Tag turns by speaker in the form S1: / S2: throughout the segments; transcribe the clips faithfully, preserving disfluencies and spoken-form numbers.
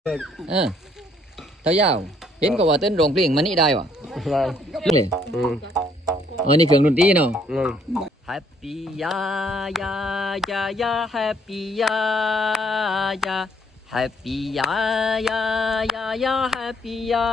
S1: เออเท่ายาวเห็นก็ว่าเต้นโรงเพลงมันนี่ได้วะเลยเออนี่เครื่องดนตรีเนาะ Happy ya ya ya ya Happy ya ya Happy ya ya ya ya Happy ya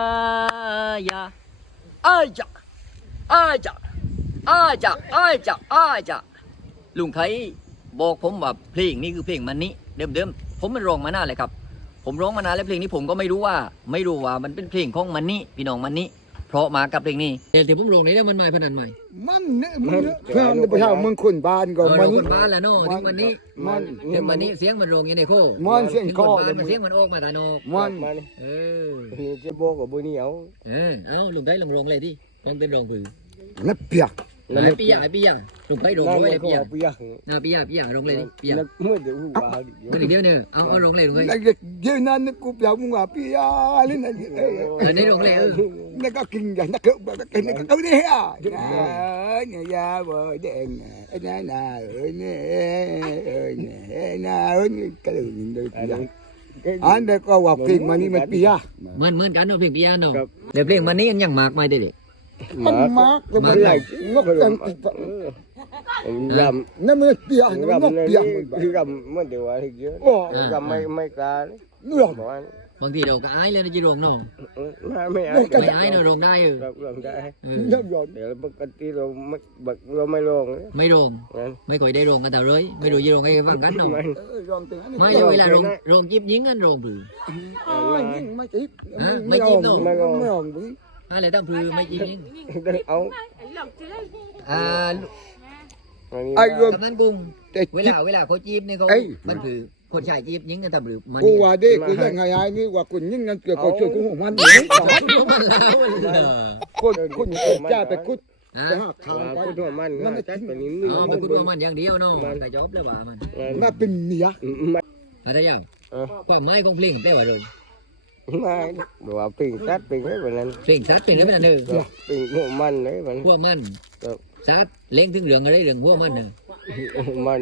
S1: ya อ้ายจ้ะอ้ายจ้ะอ้ายจ้ะอ้ายจ้ะอ้ายจ้ะลุงไข่บอกผมว่าเพลงนี้คือเพลงมันนี้เดิมๆผมมันร้องมานานเลยครับผมร้องมานานแล้วเพลงนี้ผมก็ไม่รู้ว่าไม่รู้ว่ามันเป็นเพลงของมันนี่พี่น้องมันนี่เพราะมากับเพลงนี้เดี๋ยวผมร้องนี้มันใหม่พนันใหม่
S2: มันเนี่ยมันเพื่อนประชาชนมึงคนบ้านก็มัน
S1: คนบ้านแหละเนาะที่มันนี้มันเดี๋ยวมันนี้เสียงมันร้องอย่างในโค้มันเสียงโค้มันเสียงมันออกมาแต่นอก
S2: มัน
S1: เออ
S3: นี่จะบอกกับบุญเหนียว
S1: เออเอาลุงไข่ลองร้องเลยดิลองเต้นร้องผือ
S2: นับเปียก
S1: ไอ้ปียไอ้ปียลุงไข่ร้องด้วยไอ้ปีย
S3: เปียก
S1: น่าปียปียร้องเลยดิปีย
S3: เมื่อเดี๋ยวหัว
S1: มันอีกเดียวนึงเอาเอาร้องเลยลุงไข่
S2: นั่นก็เย็นนั่นกูเปียกมึงว่าเปียกเลยนะ
S1: เ
S2: เ
S1: ออในร้องเลยเออ
S2: นั่นก็กินอย่างนักเก็บกินนักเอาเนี่ยอ่ะเนี่ยยาบ่แดงน่ะน่ะเอ้ยเนี่ยเอ้ยเนี่ยน่ะเอ้ยกระดิ่งเลยเปียกอันเด็กก็ว่าเพลงมันนี่มันเปียก
S1: เหมือนเหมือนกันเนาะเพลงปียเนาะเดี๋ยวเพลงมันนี้ยังมากไม่ได้เด็ก
S2: มันมากมันไหลงกกันติด
S3: ย
S2: ำนั่นมันเปียกมันเปียก
S3: คือยำเมื่อเดี๋ยวอะไรเยอะยำไม่ไม่กล้า
S2: เรื่อง
S1: บางทีเราก็อายเลยนะจีรงเนาะ
S3: ไม่อาย
S1: ไม่อายเนาะรงได้เออ
S3: รงได้
S2: เ
S3: ดี๋ยวปกติเราไม่เราไม่ลง
S1: ไม่ลงไม่ค่อยได้ลงกันแต่เลยไม่รู้จีรงไอ้ฟังกันเนาะไม่เวลาลงลงจิบยิงกันลงผือ
S2: ไม่จิบ
S1: ไม่จิบเนาะ
S2: ไม่ลงไม่ลง
S1: อะไรตั้งผือไม่จิบยิง
S3: เอา
S1: อ่า
S2: ไอ้รวม
S1: กำนันกุ้งเวลาเวลาเขาจีบเนี่ยเขามันผือคนชายจีบยิงกันทำหรือมัน
S2: กูว่าเด็กกูยังไงไอ้นี่ว่าคุณยิงกันเกี่ยวกับช่วยกูของมันอยู่
S1: มันแล้ว
S2: คนคนจ้าไปคุด
S3: ไปหักทางไปด้วยมันนั่นไม่ใช่เป็นนี้
S1: อ๋อไปคุดว่ามันอย่างเดียวเนาะแต่จบแล้วว่ามัน
S2: น่าเป็นเมีย
S1: อะไรอย่างความหมายของเพลงแปลว่าอะไร
S3: ไม่บอกว่าเพลงซัดเพลงอะไรแบบนั้น
S1: เพลงซัดเพลงอะไรแบบนั้นเออ
S3: เพลงหัวมันเลยมัน
S1: หัวมันซัดเล้งถึงเรื่องอะไรเรื่องหัวมันเนอะ
S3: มัน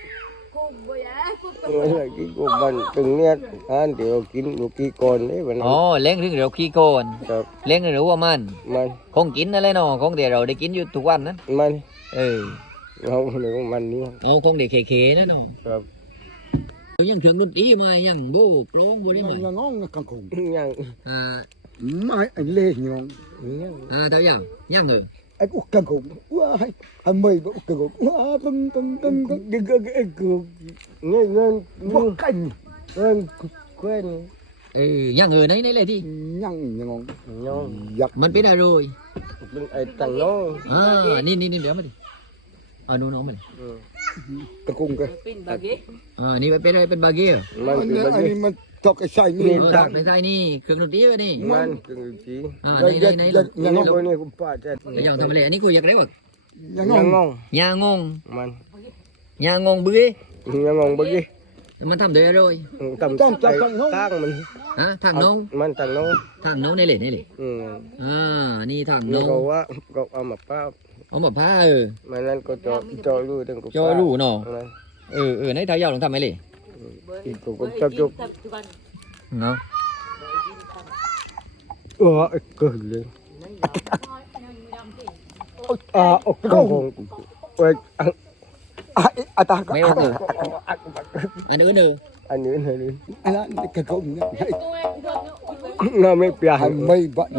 S3: อะไรกี่กูมันตึงเนี้ยอันเดี๋ยวกินลูกกี่ก้อนเลยมัน
S1: อ๋อเล้งถึงเรื่องขี้โกนเล้งถึงเรื่องหัวมัน
S3: มัน
S1: คงกินอะไรเนาะคงเดี๋ยวเราได้กินอยู่ทุกวันนั้น
S3: มัน
S1: เออ
S3: เอาเรื่องมันนี่
S1: เอาคงเด็กเคๆนะเนาะ
S3: ครับ
S1: ยังถึงดนตรีมายังบู๊โปร่งบู๊ได้ไหม
S2: ยังงงกังคง
S3: ยัง
S1: อ่า
S2: ไม่ไอ้เล่ยงง
S1: อ่าเท่ายังยังเหรอ
S2: ไอ้อุกกังคงว้าให้ทำไมอุกกังคงว้าตึงตึงตึงตึงตึงตึงตึงตึง
S3: เงี้ยเงี้ย
S2: บุกกัน
S3: เงี้ยเงี้ย
S1: เออยังเหรอไหนไหนเลยที่
S2: ยังยังงง
S3: ยัง
S2: อยาก
S1: มันเป็นอะไร
S3: เป็นไอ้ตังโน่
S1: อ่านี่นี่นี่เดี๋ยวมาดิอ่าโน่นน้องมัน
S2: กระคุงกัน
S1: อ่านี่เป็นอะไรเป็นบาเกีย
S2: มันอันนี้มันตกใส่นี่
S1: ตกใส่นี่เครื่องดนตรีวะนี่
S3: มันเครื่องดนตรี
S1: อ่าในในใน
S3: ยังงงนี่กูป้าจะ
S1: ยังทำอะไรอันนี้กูอยากได้วะ
S2: ยังงง
S1: ยางง
S3: มัน
S1: ยางงบื้อ
S3: ยังงงบื้อ
S1: มันทำโดยอะไร
S3: ทำตั้งตั้งมัน
S1: ฮะทางน้อง
S3: มันทางน้อง
S1: ทางน้องในเหล่ในเหล่
S3: อืม
S1: อ่านี่ทางน้อง
S3: ก็ว่าก็เอามาป้า
S1: เอามาผ้าเออ
S3: มันนั่นก็จอจอรูตั้งกู
S1: จอรูเนาะเออเออในท้ายยาวลองทำไหมเลย
S3: อีกกูจับจุก
S1: เนาะ
S3: เออเกิดเลยอ่าโอ้โหเว้ย
S2: อ่ะอ่ะตา
S1: ไม่เอาเลยอันนี้เนอ
S3: อันนี้อันนี้
S2: อันนั้นกระคุงเนี่ย
S3: น่าไม่เปลี่ยน
S2: ไม่บ้า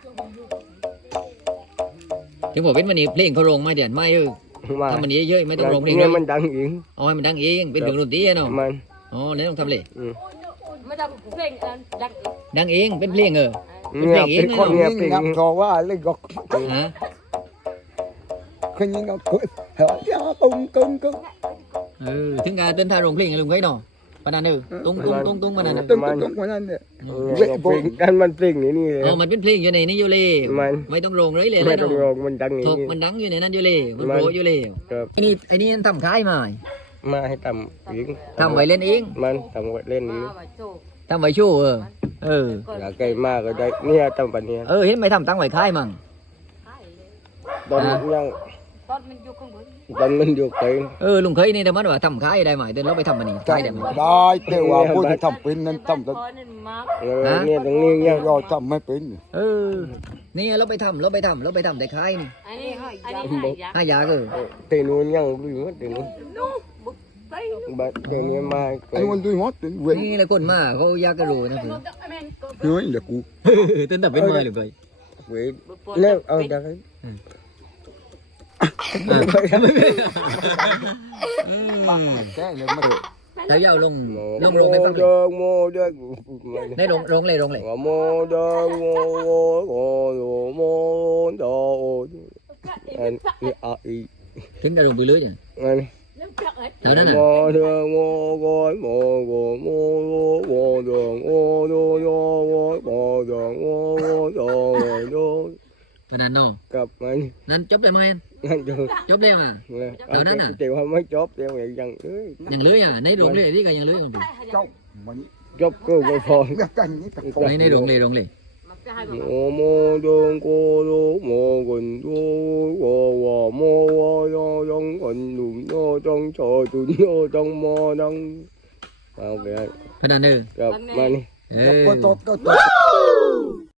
S1: ถึงบอกเป็นวันนี้เพลงเขาลงมาเดี๋ยวไม่เออทำมันเยอะๆไม่ต้องลงเพลง
S3: เลยมันดังเอง
S1: อ๋อมันดังเองเป็นเครื่องดนตรีเนาะ
S3: มัน
S1: อ๋อแล้วต้องทำเลย
S4: ไม่ทำเพลงดัง
S1: ดังเองเป็นเพลงเออ
S3: เป็นเพลงเอง
S2: คนเงี้ยเป็นนักก็ว่าเลยก็
S1: ฮะ
S2: คนยังก็คุยเฮ้ยตุ้งตุ้งตุ้ง
S1: เออถึงการเต้นท่าร้องเพลงลุงไงเนาะปนันเออตุ้งตุ้งตุ้งตุ้งปนัน
S2: ตุ้งตุ้งตุ้งปนันเนี่ย
S3: เพลงกันมันเพลงนี่นี่เลย
S1: อ๋อมันเป็นเพลงอยู่ในนี่อยู่เลยไม่ต้องร้องเลยเลย
S3: ไม่ต้องร้องมันดังนี่
S1: ถูกมันดังอยู่ในนั้นอยู่เลยมันโผล่อยู่เลยไอ้นี่ไอ้นี่ทำคล้ายมา
S3: มาให้ทำเอง
S1: ทำไว้เล่นเอง
S3: มันทำไว้เล่นเอง
S1: ทำไว้ชู้เออเออ
S3: อยากไกลมากก็ได้เนี่ยทำปันเนี่ย
S1: เออเห็นไหมทำตั้งไว้คล้ายมั่ง
S3: ตอนยัง
S1: อ
S4: ตอนมันอยู่ข้างบน
S3: ตอนมันอยู่ไกล
S1: เออลุงเคยนี่แต่มันว่าทำขายได้ไหมเดินเราไปทำมันนี่ขายได้ไหม
S2: ได้แต่ว่าผู้ที่ทำเป็นนั้นทำ
S4: พอนั่นมาก
S3: เออเนี่ยตรงนี้เนี่ย
S2: เราทำไม่เป็น
S1: เออนี่เราไปทำเราไปทำเราไปทำแต่ขายนี่
S4: อันนี้อันนี้หายาก
S1: ห้ายาก็
S3: ตีนู้นยังรู้ว่าตีนู้น
S4: นู้บุกไป
S3: บัดตีนี้มาไกล
S2: ไอ้วันด้วยฮอตเว้ย
S1: นี่แหละคนมาเขายากกระโดดนะคือ
S2: เฮ้ยเดี๋ยวกู
S1: เต้นแต่เป็นมาหรือไง
S3: เว้ยแล้วเอาจาก
S2: แก้เลยมา
S1: แล้วยาวลง
S3: โม
S1: ลงลงให้ฟัง
S3: เดิงโมเดิง
S1: ได้ลงลงเลยลงเลย
S3: โมเดิงโมโมโมโมโดอันนี้อ่ะอี
S1: ถึงกระโดดไปเลยเนี่ย
S3: อัน
S1: แถวนั้นน่ะ
S3: โมเดิงโมโมโมโมโมโมเดิงโมโดโยโมโมเดิงโมโมโดโย
S1: พนันเนาะ
S3: กับมัน
S1: นั่นจบได้ไหม
S3: นั่นจะ
S1: จบแล้วอ่ะ
S3: เดี๋ยวไม่จบเดี๋ยวยังเอ้ย
S1: ยังเลื้อยอ่ะในลงเลยนี่ก็ยังเลื้อยอยู่
S2: เจ้ามัน
S3: จบก็ไม่พอ
S2: เลือกกันนี้ตะโก
S1: ในในลงเลยลงเลย
S3: โมโมดงโกโลโมกันโยโววโมวโยยงกันลุมโยจงโชตุนโยจงโมนังเอาไป
S1: พนันเออ
S3: กับมัน
S1: เอ
S2: ก็
S1: อ
S2: ตดก็ตด